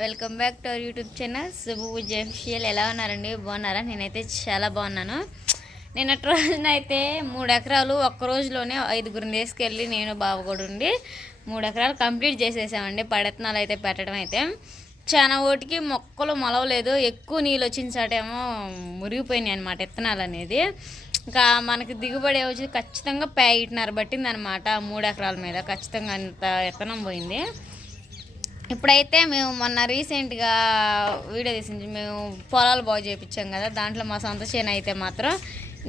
Welcome back to our YouTube channel. Shubhu జెఫిషియల్ ఎలా ఉన్నారండి? బాగున్నారా? నేనైతే చాలా బాగున్నాను. నిన్నటి రోజున అయితే మూడు ఎకరాలు ఒక్క రోజులోనే ఐదుగురిని తీసుకెళ్ళి నేను బావ కూడా ఉండి మూడు ఎకరాలు కంప్లీట్ చేసేసామండి. పడతనాలు అయితే పెట్టడం అయితే. చాలా ఓటికి మొక్కలు మొలవలేదు. ఎక్కువ నీళ్ళు వచ్చిన చాటేమో మురిగిపోయినాయి అనమాట విత్తనాలు అనేది. ఇంకా మనకి దిగుబడి వచ్చి ఖచ్చితంగా ప్యాకెట్నర పట్టింది అనమాట మూడు ఎకరాల మీద. ఖచ్చితంగా అంత విత్తనం పోయింది. ఇప్పుడైతే మేము మొన్న రీసెంట్గా వీడియో తీసింది. మేము పొలాలు బాగు చేయించాం కదా దాంట్లో మా సొంత చేను అయితే మాత్రం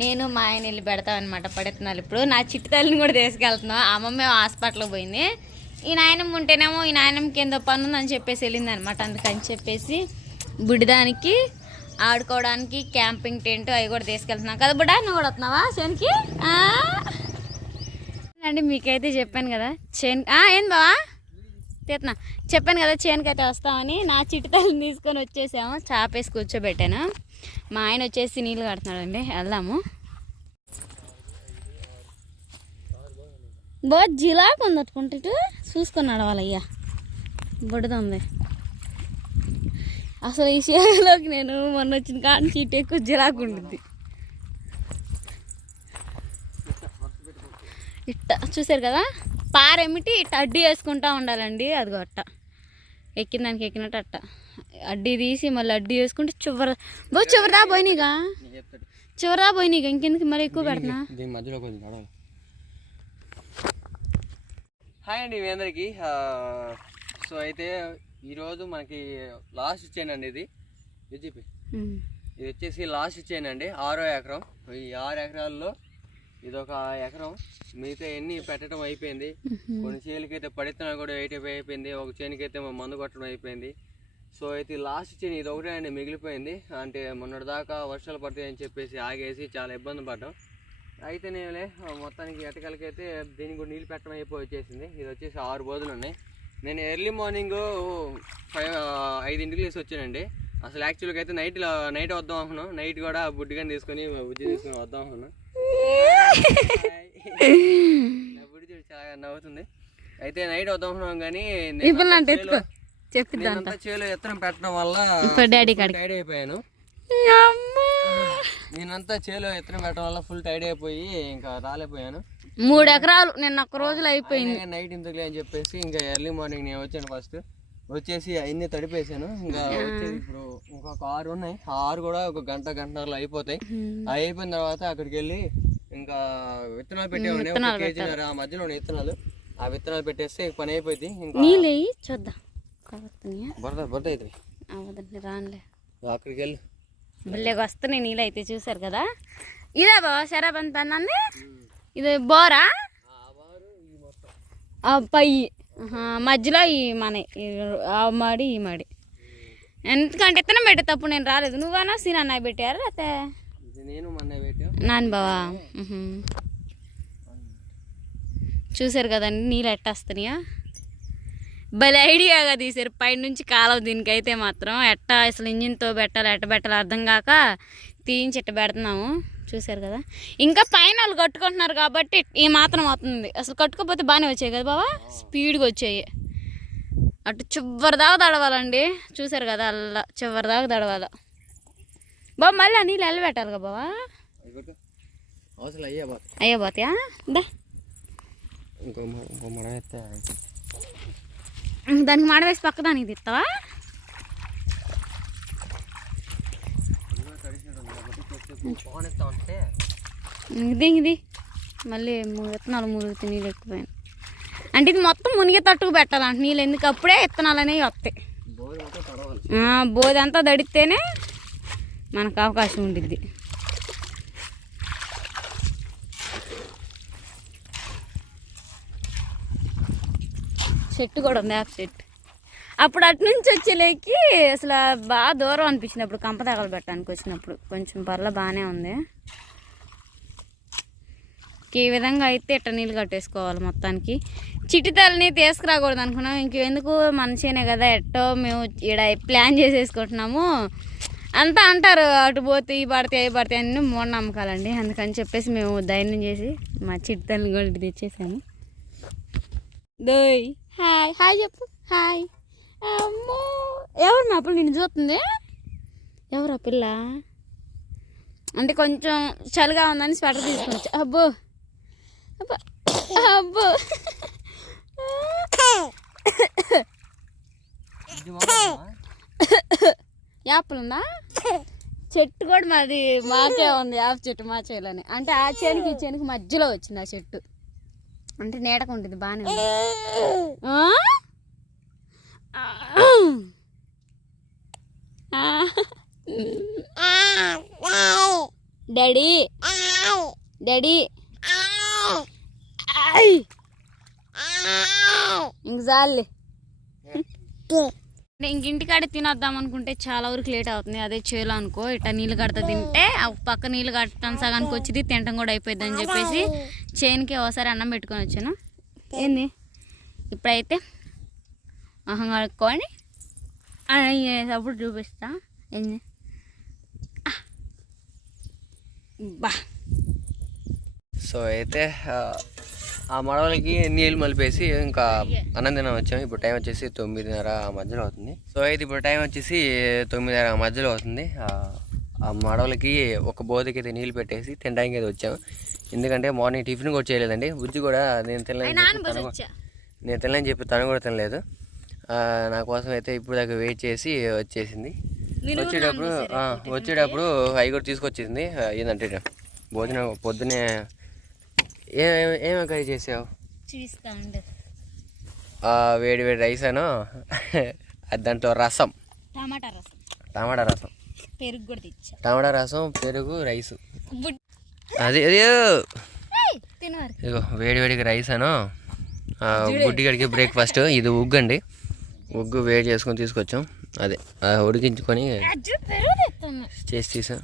నేను మా ఆయన వెళ్ళి పెడతామన్నమాట పడుతున్నాను ఇప్పుడు. నా చిట్టి తల్లిని కూడా తీసుకెళ్తున్నాం. అమ్మమ్మ హాస్పిటల్కి పోయింది. ఈ నాయనమ్మ ఉంటేనేమో ఈ నాయనమ్మకి ఏందో పని ఉందని చెప్పేసి వెళ్ళింది అనమాట అందుకని చెప్పేసి బుడిదానికి ఆడుకోవడానికి క్యాంపింగ్ టెంట్ అవి కూడా తీసుకెళ్తున్నాం కదా. బుడా నువ్వు కూడా వస్తున్నావా శనికి అండి మీకైతే చెప్పాను కదా చేను ఏం బావా? తీస్తున్నా చెప్పాను కదా చేనుకైతే వస్తామని నా చిట్టుతల్ని తీసుకొని వచ్చేసాము. చాపేసి కూర్చోబెట్టాను. మా ఆయన వచ్చేసి నీళ్ళు కడుతున్నాడండి. వెళ్దాము. బో జిలాకు ఉంది అట్టుకుంటే చూసుకున్నాడు చూసుకొని నడవాలయ్యా. బుడదుంది. అసలు ఈ షేర్లోకి నేను మొన్న వచ్చిన కాడి చీట్ ఎక్కువ జిలాకు ఉంటుంది ఇట్ట చూసారు కదా? పారెమిటి? ఇట్ట అడ్డీ వేసుకుంటా ఉండాలండి అదిగో అట్ట. ఎక్కిన దానికి ఎక్కినట్టు అట్ట. అడ్డీ తీసి మళ్ళీ అడ్డీ వేసుకుంటే చివర బో చివరిదా పోయినాయిగా చివరిదా పోయినాయిగా ఇంకెందుకు మరి ఎక్కువ పెడుతున్నా? హాయ్ అండి మీ అందరికీ. సో అయితే ఈరోజు మనకి లాస్ట్ చైన్ అండి ఇది. ఇది. ఇది వచ్చేసి లాస్ట్ చైన్ అండి ఆరో ఎకరం. ఈ ఆరు ఎకరాల్లో ఇది ఒక ఎకరం. మిగతా ఎన్ని పెట్టడం అయిపోయింది. కొన్ని చేనులకి అయితే పడితనం కూడా వేయటం అయిపోయింది. ఒక చేనుకి అయితే మందు కొట్టడం అయిపోయింది. సో అయితే లాస్ట్ చేను ఇది ఒకటే అండి మిగిలిపోయింది. అంటే మొన్నటి దాకా వర్షాలు పడతాయని చెప్పేసి ఆగేసి చాలా ఇబ్బంది పడ్డాం. అయితే నేనే మొత్తానికి ఎటకలకైతే దీనికి కూడా నీళ్ళు పెట్టడం అయిపోయి వచ్చేసింది. ఇది వచ్చేసి ఆరు బోధులు ఉన్నాయి నేను ఎర్లీ మార్నింగ్ ఫైవ్ ఐదింటికి లేసి వచ్చానండి. అసలు యాక్చువల్గా అయితే నైట్ నైట్ వద్దాం అనుకున్నాం. నైట్ కూడా బుడ్డిగా తీసుకొని బుజ్జి తీసుకొని వద్దాం అనుకున్నాం. నవ్వుతుంది. అయితే నైట్ వద్దాం కానీ ఇప్పుడు నన్ను ఎత్తుకో చేలో ఎత్తనం పెట్టడం వల్ల ఇప్పుడు డాడీ కాడికి. టైడ్ అయిపోయాను. నేనంతా చేలో ఎత్తనం పెట్టడం వల్ల ఫుల్ టైడ్ అయిపోయి ఇంకా రాలేకపోయాను. మూడు ఎకరాలు. నిన్న ఒక్క రోజులో అయిపోయింది. నైట్ ఇంతకులే అని చెప్పేసి ఇంకా ఎర్లీ మార్నింగ్ నేను వచ్చాను ఫస్ట్ వచ్చేసి అన్ని తడిపేసాను. ఇంకా వచ్చేసి ఇప్పుడు ఇంకొక ఆరు ఉన్నాయి. ఆ ఆరు కూడా ఒక గంట గంటలో అయిపోతాయి. అయిపోయిన తర్వాత అక్కడికి వెళ్ళి ఇంకా విత్తనాలు పెట్టేవాడిని. ఆ మధ్యలో ఉన్న విత్తనాలు. ఆ విత్తనాలు పెట్టేస్తే పని అయిపోయింది. నీళ్ళు చూద్దాం. బురద బురద అవుతుంది అవదండి రానులే. అక్కడికి వెళ్ళి. భలేగా వస్తున్నాయి నీళ్ళు అయితే చూసారు కదా? ఇదే బాబా శరాబంద్ పని అంది. ఇది బోరా? ఆ పై మధ్యలో ఈ మన ఆ మాడి ఈ మాడి. ఎందుకంటే ఇత్తనం పెట్టే తప్పుడు నేను రాలేదు. నువ్వన్నా సీనన్న పెట్టారు అయితే నాని బావా? చూసారు కదండి నీళ్ళు ఎట్టేస్తున్నాయా భలే ఐడియాగా తీసారు పైనుంచి నుంచి దీనికైతే మాత్రం ఎట్ట అసలు ఇంజిన్తో పెట్టాలి ఎట్ట పెట్టాలి అర్థం కాక తీయించి ఎట్ట పెడుతున్నాము. చూసారు కదా? ఇంకా పైన వాళ్ళు కట్టుకుంటున్నారు కాబట్టి ఈ మాత్రం అవుతుంది. అసలు కట్టుకోకపోతే బాగానే వచ్చాయి కదా బావా? స్పీడ్గా వచ్చాయి. అటు చివరిదాకా తడవాలండి. దడవాలండి చూసారు కదా అల్లా చివరిదాకా దాకా బాబా మళ్ళీ ఆ నీళ్ళు వెళ్ళబెట్టాలి కదా బావా. అవసరం అయ్యా బాబు అయ్యో పోతాయా? దా. దానికి మాడ వేసి పక్క దానికి తిస్తావా? ఉంటే ఇది ఇది మళ్ళీ విత్తనాలు మురుగుతాయి నీళ్ళు ఎక్కువైన అంటే ఇది మొత్తం మునిగే తట్టుకు పెట్టాలంట. నీళ్ళు ఎందుకు? అప్పుడే విత్తనాలు అనేవి వస్తాయి బోదంతా దడితేనే మనకు అవకాశం ఉండిద్ది. చెట్టు కూడా ఉంది వేప చెట్టు. అప్పుడు అటు నుంచి వచ్చేలేకి అసలు బాగా దూరం అనిపించింది అప్పుడు కంప తగలు పెట్టడానికి వచ్చినప్పుడు కొంచెం పర్ల బాగానే ఉంది. ఈ విధంగా అయితే ఇట్ట నీళ్ళు కట్టేసుకోవాలి మొత్తానికి. చిట్టితల్ని తీసుకురాకూడదు అనుకున్నాం. ఇంకెందుకు మంచిగానే కదా ఎట్టో మేము ఈడ ప్లాన్ చేసేసుకుంటున్నాము. అంతా అంటారు అటు పోతే ఈ పడితే అవి పడితే అన్ని మూఢనమ్మకాలండి అందుకని చెప్పేసి మేము ధైర్యం చేసి మా చిట్టితల్ని కూడా ఇటు తెచ్చేసాము. దోయ్. హాయ్ హాయ్ చెప్పు. హాయ్. అమ్మో. ఎవరు మా పిల్ల నిన్ను చూస్తుంది? ఎవరు ఆ పిల్ల? అంటే కొంచెం చలిగా ఉందని స్వెటర్ తీసుకొని వచ్చా అబ్బో. అబ్బో. అబ్బో? యాపిల్ ఉందా చెట్టు కూడా మాది మాకే ఉంది యాప్ చెట్టు మా చేలోనే అంటే ఆ చేనుకి ఈ చేనుకి మధ్యలో వచ్చింది ఆ చెట్టు. అంటే నీడకు ఉంటుంది బాగానే ఉంది. డాడీ? డాడీ? ఇంక చాలులే. ఇంక ఇంటికాడ తినొద్దాం అనుకుంటే చాలా వరకు లేట్ అవుతుంది. అదే చేలో అనుకో ఇట్లా నీళ్ళు కడతా తింటే పక్క నీళ్ళు కడతాను సగానికి వచ్చింది తినటం కూడా అయిపోయింది అని చెప్పేసి చేనుకి ఒకసారి అన్నం పెట్టుకొని వచ్చాను. ఏంది? ఇప్పుడైతే అహం కడుక్కొని అప్పుడు చూపిస్తా. ఏంది? బా. సో అయితే ఆ, మడవలకి నీళ్ళు మలిపేసి ఇంకా అన్నం తినం వచ్చాము ఇప్పుడు టైం వచ్చేసి తొమ్మిదిన్నర మధ్యలో అవుతుంది. సో అయితే ఇప్పుడు టైం వచ్చేసి తొమ్మిదిన్నర మధ్యలో అవుతుంది. ఆ, మడవలకి ఒక బోధకి అయితే నీళ్ళు పెట్టేసి తినడానికి అయితే వచ్చాము ఎందుకంటే మార్నింగ్ టిఫిన్ కూడా చేయలేదండి. బుజ్జి కూడా నేను తినలేని నాన్న చెప్పి బస్ తను కూడా- వచ్చా నేను తినలేని చెప్పి తను కూడా తినలేదు. నా కోసం అయితే ఇప్పుడు దాకా వెయిట్ చేసి వచ్చేసింది. వచ్చేటప్పుడు వచ్చేటప్పుడు అవి కూడా తీసుకొచ్చేసింది ఏంటంటే భోజనం పొద్దునే ఏమేమి కర్రీ చేసావు? ఉండు ఆ, వేడి వేడి రైస్ అను. దాంట్లో రసం. టమాటా రసం. టమాటా రసం. పెరుగు కూడా తెచ్చా. టమాటా రసం పెరుగు రైస్. అది అది ఇదిగో వేడి వేడికి రైస్ అను. ఆ, బుడ్డిగడికి బ్రేక్ఫాస్ట్. ఇది ఉగ్గు అండి ఉగ్గు వేడి చేసుకొని తీసుకొచ్చాం. అదే ఉడికించుకొని చేసి తీసాం.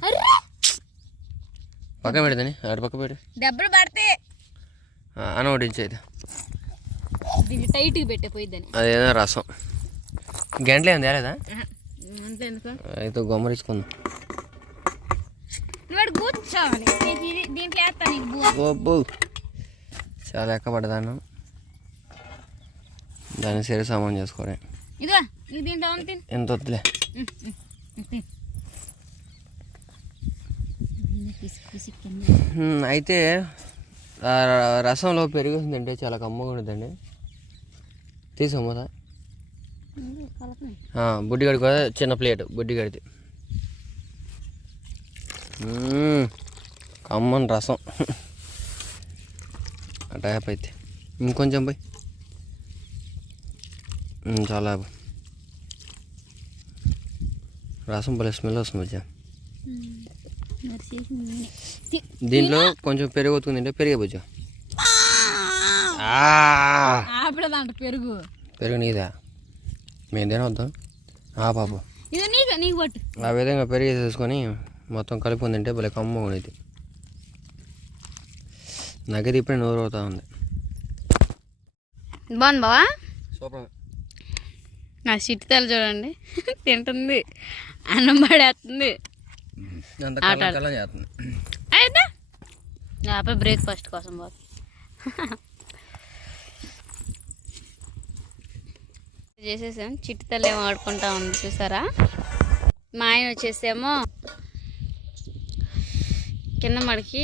పక్కన పెడదని ఆడు పక్క పెడు దెబ్బలు పడితే వడ్డించేది దీన్ని టైట్గా అదేదో రసం. గంటలే ఉంది లేదా అంతే ఎందుకు? అయితే గొమ్మరించుకుందాం చాలా ఎక్కబడ్డదాను దాన్ని సరి సామాన్ తిను. ఎంత వద్దులే. అయితే రసంలో పెరుగు చాలా కమ్మగా ఉంటుందండి. తీసమ్మదా ఉంది, కలపని. బుడ్డిగడి కూడా చిన్న ప్లేట్ బుడ్డిగడిది కడితే. కమ్మని రసం. టైప్ అయితే. ఇంకొంచెం పోయి. చాలా. రసం భలే స్మెల్ వస్తుంది వచ్చా దీంట్లో కొంచెం పెరుగు తింటే పెరిగే బుజ్జా. ఆపిడదంట పెరుగు. పెరుగు నీదా? మేము తినవద్దాం ఆ పాప. ఇది నీకు నీకు పట్టు. ఆ విధంగా పెరిగి తీసుకొని మొత్తం కలుపుకొని తింటే భలే కమ్మ ఉండేది నాకైతే ఇప్పుడే నోరు అవుతా ఉంది. బాగుంది బావా? సూపర్. నా చిట్టితలు చూడండి. తింటుంది. అన్నం పడేస్తుంది. అయితే ఆపై బ్రేక్ఫాస్ట్ కోసం బాబు చేసేసాం. చిట్టి తల్లి ఏమో ఆడుకుంటా ఉంది చూసారా? మా ఆయన వచ్చేసేమో కింద మడికి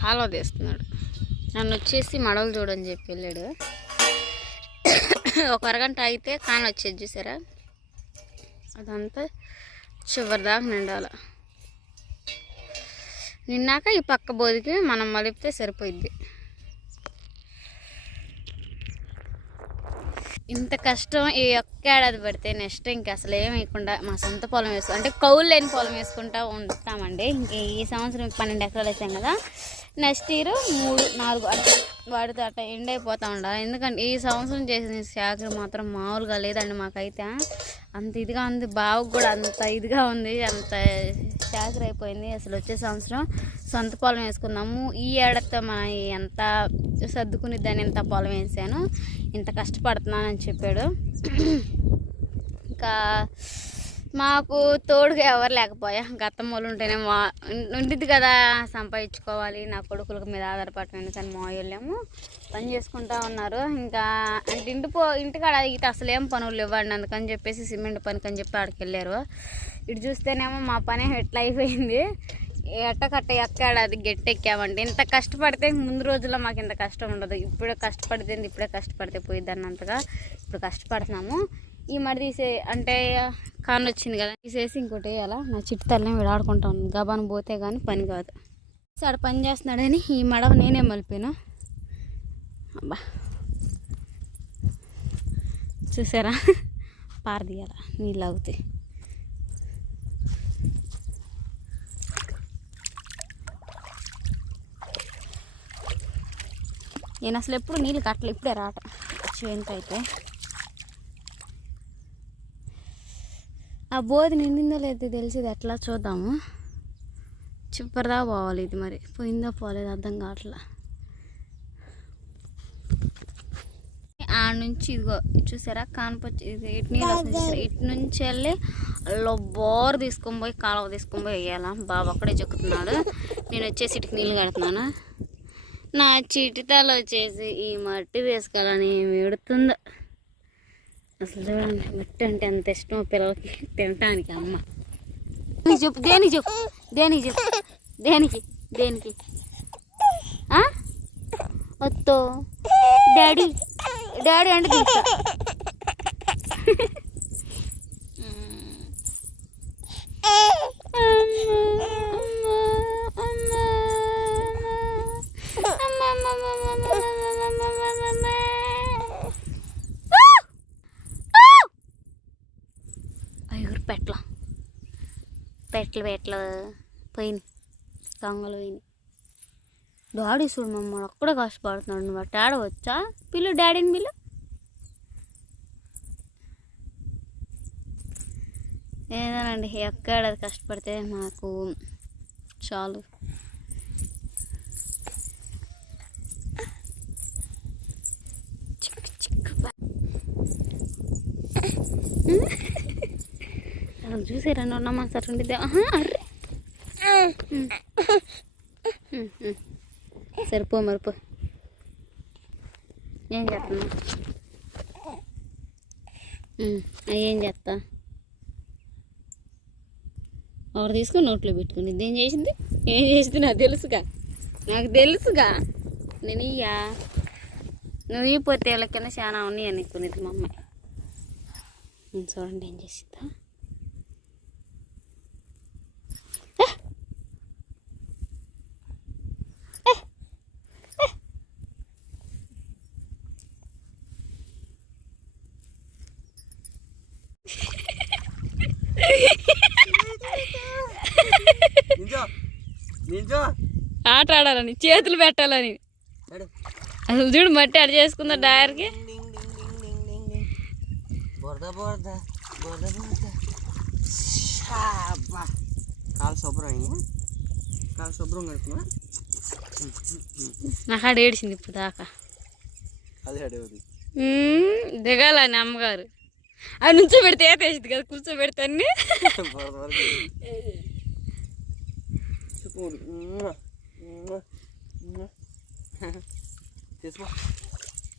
కాలువ తీస్తున్నాడు. నన్ను వచ్చేసి మడవలు చూడని చెప్పి వెళ్ళాడు. ఒక అరగంట ఆగితే కాని వచ్చేది చూసారా? అదంతా చివరి దాకా నిండాల. నిన్నాక ఈ పక్క బోదికి మనం మలిపితే సరిపోయిద్ది. ఇంత కష్టం ఈ ఒక్క ఏడాది పడితే నెక్స్ట్ ఇంక అసలు ఏం మా సొంత పొలం వేసుకుంటాం అంటే కౌలు లేని పొలం వేసుకుంటా ఉంటామండి. ఇంక ఈ సంవత్సరం పన్నెండు ఎకరాలు వేసాం కదా. నెక్స్ట్ ఇయర్ మూడు నాలుగు అట్లా వాడితో అట్లా ఎండ్ అయిపోతూ ఉండాలి. ఎందుకంటే ఈ సంవత్సరం చేసిన శాఖ మాత్రం మామూలుగా లేదండి మాకైతే. అంత ఇదిగా ఉంది బావకు కూడా అంత ఇదిగా ఉంది అంత చాకరీ అయిపోయింది అసలు వచ్చే సంవత్సరం సొంత పొలం వేసుకుందాము ఈ ఏడతో మన ఎంత సర్దుకుని దాన్ని ఎంత పొలం వేసాను. ఇంత కష్టపడుతున్నానని చెప్పాడు. ఇంకా మాకు తోడుగా ఎవరు లేకపోయా. గత్తమ్మలు ఉంటేనే మా ఉండిద్ది కదా సంపాదించుకోవాలి. నా కొడుకుల మీద ఆధారపడటం ఎందుకని మా పని చేసుకుంటా ఉన్నారు. ఇంకా అంటే ఇంటి పో ఇంటికాడ ఇటు అసలు ఏం పనులు ఇవ్వండి అందుకని చెప్పేసి సిమెంట్ పనికి అని చెప్పి ఆడికి వెళ్ళారు. ఇటు చూస్తేనేమో మా పని ఎట్లా అయిపోయింది. ఎట్ట కట్ట ఎక్కాడ అది గట్టెక్కామంటే ఇంత కష్టపడితే ముందు రోజుల్లో మాకు ఇంత కష్టం ఉండదు. ఇప్పుడే కష్టపడితే ఇప్పుడే కష్టపడితే పోయిద్ది అన్నంతగా. ఇప్పుడు కష్టపడుతున్నాము. ఈ మరి తీసే అంటే కాన్ వచ్చింది కదా తీసేసి ఇంకోటి వేయాలా? నా చిట్టు తల్లని విడాడుకుంటా ఉంది గబాను పోతే కానీ పని కాదు. సార్ పని చేస్తున్నాడని ఈ మడవ నేనే మలిపాను. అబ్బా. చూసారా? పారదీయాల నీళ్ళు అవుతాయి నేను అసలు ఎప్పుడు నీళ్ళు కట్టలే ఇప్పుడే రావటం. చేయంత అయితే. ఆ బోధి నిండిందో లేదో తెలిసేది ఎట్లా చూద్దాము. చిప్పరదా పోవాలి ఇది మరి. పోయిందో పోలేదు అర్థం కావట్లా. ఆ నుంచి ఇదిగో చూసారా కానపచ్చి ఇది ఇటు నీళ్ళు వస్తుంది ఇటు నుంచి వెళ్ళి అల్లో బోర్ తీసుకొని పోయి కాలువ తీసుకొని పోయి వేయాలా? బాబు అక్కడే చెక్కుతున్నాడు. నేను వచ్చేసి ఇటుకి నీళ్ళు కడుతున్నాను. నా చిటితలు వచ్చేసి ఈ మట్టి వేసుకోవాలని ఏమి అసలు చూడండి మట్టి అంటే ఎంత ఇష్టమో పిల్లలకి తినటానికి అమ్మ. చెప్పు దేనికి చెప్పు దేనికి చెప్పు దేనికి దేనికి? ఆ? వద్దు డాడీ డాడీ అంటే తీస్తా పెట్లు పెట్లు పోయినాయి దొంగలు పోయినాయి డాడీ చూడు మమ్మల్ని అక్కడే కష్టపడుతున్నాడు నువ్వు డాడీ వచ్చా? పిల్లు డాడీని పిల్లు ఏదోనండి ఎక్కడ కష్టపడితే మాకు చాలు. అసలు చూసారా? ఉన్నామా సార్ ఉండిద్ది. అర్రే. సరిపో మరిపో ఏం చేస్తున్నా ఏం చేస్తా ఎవరు తీసుకొని నోట్లో పెట్టుకుని ఇదేం చేసింది? ఏం చేసింది నాకు తెలుసుగా. నాకు తెలుసుగా. నేను ఇయ్యా. నువ్వు ఈ పోతే కింద చాలా ఉన్నాయి అనుకునేది మా అమ్మాయి. చూడండి ఏం చేసిద్దా నించో నించో ఆట ఆడాలని చేతులు పెట్టాలని. అసలు చూడు మట్టి అడి చేసుకుందా డయర్కి. కాలు శుభ్రం కాలు శుభ్రం నాకు ఆడ ఏడిచింది ఇప్పుడు దాకా. దిగాలని అమ్మగారు. అది నుంచో పెడితే ఏ తెచ్చింది కదా కూర్చోబెడితే అన్ని.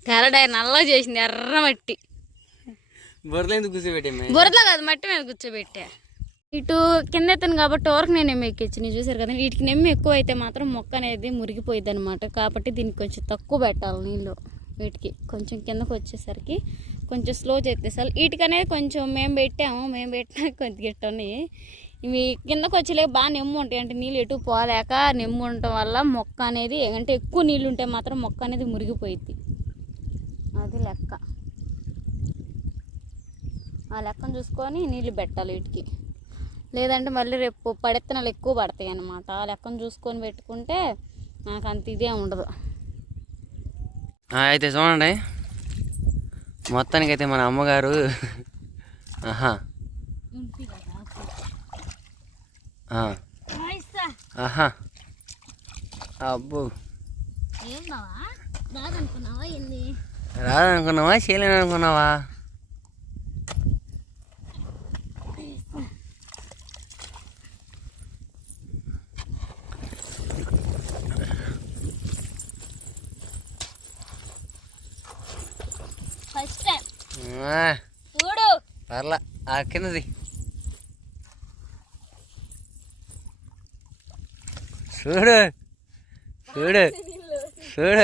కరడాయి నల్లగా చేసింది ఎర్ర మట్టి. బురదలో ఎందుకు కూర్చోబెట్టామే బురదలో కాదు మట్టి మీద కూర్చోబెట్టా. ఇటు కింద ఎత్తాను కాబట్టి వరకు నేను ఎమ్మె ఎక్కించి. నేను చూసారు కదా వీటికి నెమ్మ ఎక్కువ అయితే మాత్రం మొక్క అనేది మురిగిపోయింది అనమాట కాబట్టి దీనికి కొంచెం తక్కువ పెట్టాలి నీళ్ళు వీటికి. కొంచెం కిందకు వచ్చేసరికి కొంచెం స్లో చేసేసాలి వీటికి అనేది కొంచెం మేము పెట్టాము. మేము పెట్టినా గిట్టని ఇవి కిందకు వచ్చేలే బాగా నెమ్ము ఉంటాయి. అంటే నీళ్ళు ఎటు పోలేక నెమ్ము ఉండటం వల్ల మొక్క అనేది అంటే ఎక్కువ నీళ్ళు ఉంటే మాత్రం మొక్క అనేది మురిగిపోయిద్ది. అది లెక్క. ఆ లెక్కను చూసుకొని నీళ్ళు పెట్టాలి వీటికి. లేదంటే మళ్ళీ రేపు పడెత్తనాలు ఎక్కువ పడతాయి అన్నమాట. ఆ లెక్కను చూసుకొని పెట్టుకుంటే నాకు అంత ఇదే ఉండదు. అయితే చూడండి. మొత్తానికైతే మన అమ్మగారు ఆహా ఆహా. అబ్బో. రాదనుకున్నావా చేయలేను అనుకున్నావా పర్లా. ఆ కిందది. చూడు. చూడు. చూడు.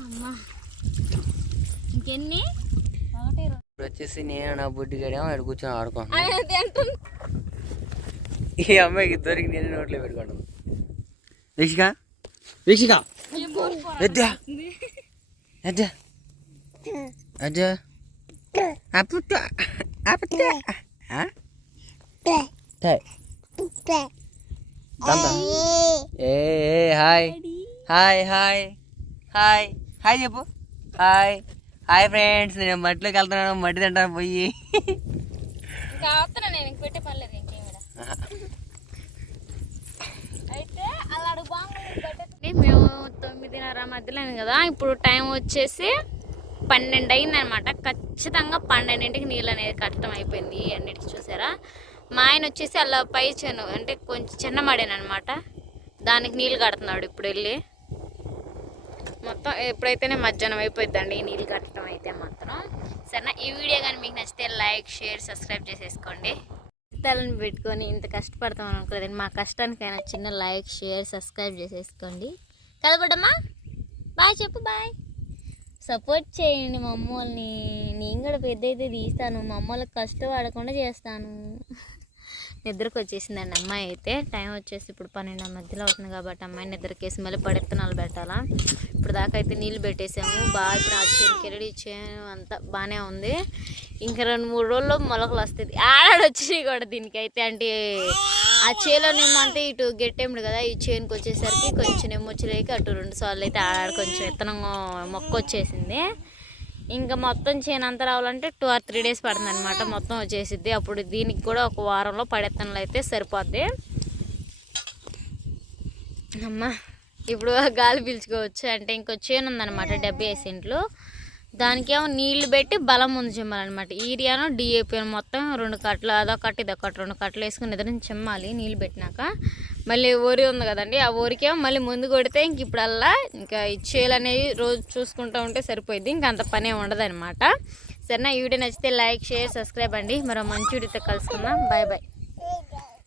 అమ్మా. ఇంకెన్ని? వచ్చేసి నేను నా బుడ్డి గడేమో ఇక్కడ కూర్చొని అంటుంది ఈ అమ్మాయికి దొరికి నేను నోట్లో పెట్టుకోవడం వీక్షిక వీక్షిక ఎద్దా? ఎద్దా? అప్పుడు అప్పుడు ఏ. ఏ, hi. Hi hi. Hi. Hi చెప్పు. హాయ్. హాయ్ ఫ్రెండ్స్ నేను మట్టిలోకి వెళ్తున్నాను మట్టి తింటాను పోయి. ఇంకా వస్తున్నా నేను ఇంక పెట్టే పర్లేదు ఇంకేమిరా అయితే అలా అడుగు బాగుంది మేము తొమ్మిదిన్నర మధ్యలో కదా ఇప్పుడు టైం వచ్చేసి పన్నెండు అయింది అనమాట ఖచ్చితంగా పన్నెండింటికి నీళ్ళు అనేది కట్టడం అయిపోయింది అన్నిటికి చూసారా? మా ఆయన వచ్చేసి అలా పై చెను అంటే కొంచెం చిన్న మడేనమాట దానికి నీళ్ళు కడుతున్నాడు ఇప్పుడు వెళ్ళి. మొత్తం ఎప్పుడైతేనే మధ్యాహ్నం అయిపోద్దండి ఈ నీళ్ళు కట్టడం అయితే మాత్రం. సరేనా? ఈ వీడియో కానీ మీకు నచ్చితే లైక్ షేర్ సబ్స్క్రైబ్ చేసేసుకోండి. తలని పెట్టుకొని ఇంత కష్టపడతాం అనుకోలేదండి. మా కష్టానికైనా చిన్న లైక్ షేర్ సబ్స్క్రైబ్ చేసేసుకోండి. కదపడమ్మా బాయ్ చెప్పు బాయ్. సపోర్ట్ చేయండి మా నేను కూడా పెద్ద అయితే తీస్తాను. మా కష్టపడకుండా చేస్తాను. నిద్రకు వచ్చేసిందండి అమ్మాయి అయితే. టైం వచ్చేసి ఇప్పుడు పన్నెండు మధ్యలో అవుతుంది కాబట్టి అమ్మాయి నిద్రకేసి మళ్ళీ పడెత్తనాలు పెట్టాలా ఇప్పుడు దాకా అయితే నీళ్ళు పెట్టేసాము. బాగా ఇప్పుడు ఆ చేను కెరడి చేను అంతా బాగానే ఉంది. ఇంకా రెండు మూడు రోజుల్లో మొలకలు వస్తుంది ఆడాడు వచ్చి కూడా దీనికి అయితే అంటే ఆ చేలో నేమంటే ఇటు గెట్టేముడు కదా ఈ చేనుకి వచ్చేసరికి కొంచెం నెమ్మొచ్చులేక అటు రెండు సార్లు అయితే ఆడాడు. కొంచెం విత్తనం మొక్క వచ్చేసింది. ఇంకా మొత్తం చేను అంతా రావాలంటే టూ ఆర్ త్రీ డేస్ పడుతుంది అనమాట మొత్తం వచ్చేసిద్ది. అప్పుడు దీనికి కూడా ఒక వారంలో పడేత్తనలు అయితే సరిపోద్ది. అమ్మా ఇప్పుడు గాలి పీల్చుకోవచ్చు అంటే ఇంకో చేను ఉందన్నమాట డెబ్బై సెంట్లు. దానికేమో నీళ్ళు పెట్టి బలం ముందు చిమ్మాలన్నమాట. ఈరియాను డిఏపి మొత్తం రెండు కట్టలు అదొకటి కట్ట ఇదొక రెండు కట్టలు వేసుకుని ఇద్దరు చిమ్మాలి నీళ్ళు పెట్టినాక. మళ్ళీ వరి ఉంది కదండి ఆ వరికేమో మళ్ళీ ముందు కొడితే ఇంక ఇప్పుడల్లా ఇంకా ఇచ్చేలు అనేవి రోజు చూసుకుంటూ ఉంటే సరిపోయింది ఇంక అంత పనే ఉండదు అనమాట సరేనా ఈ వీడియో నచ్చితే లైక్ షేర్ సబ్స్క్రైబ్ అండి. మరో మంచి వీడియోతో కలుసుకుందాం. Bye bye.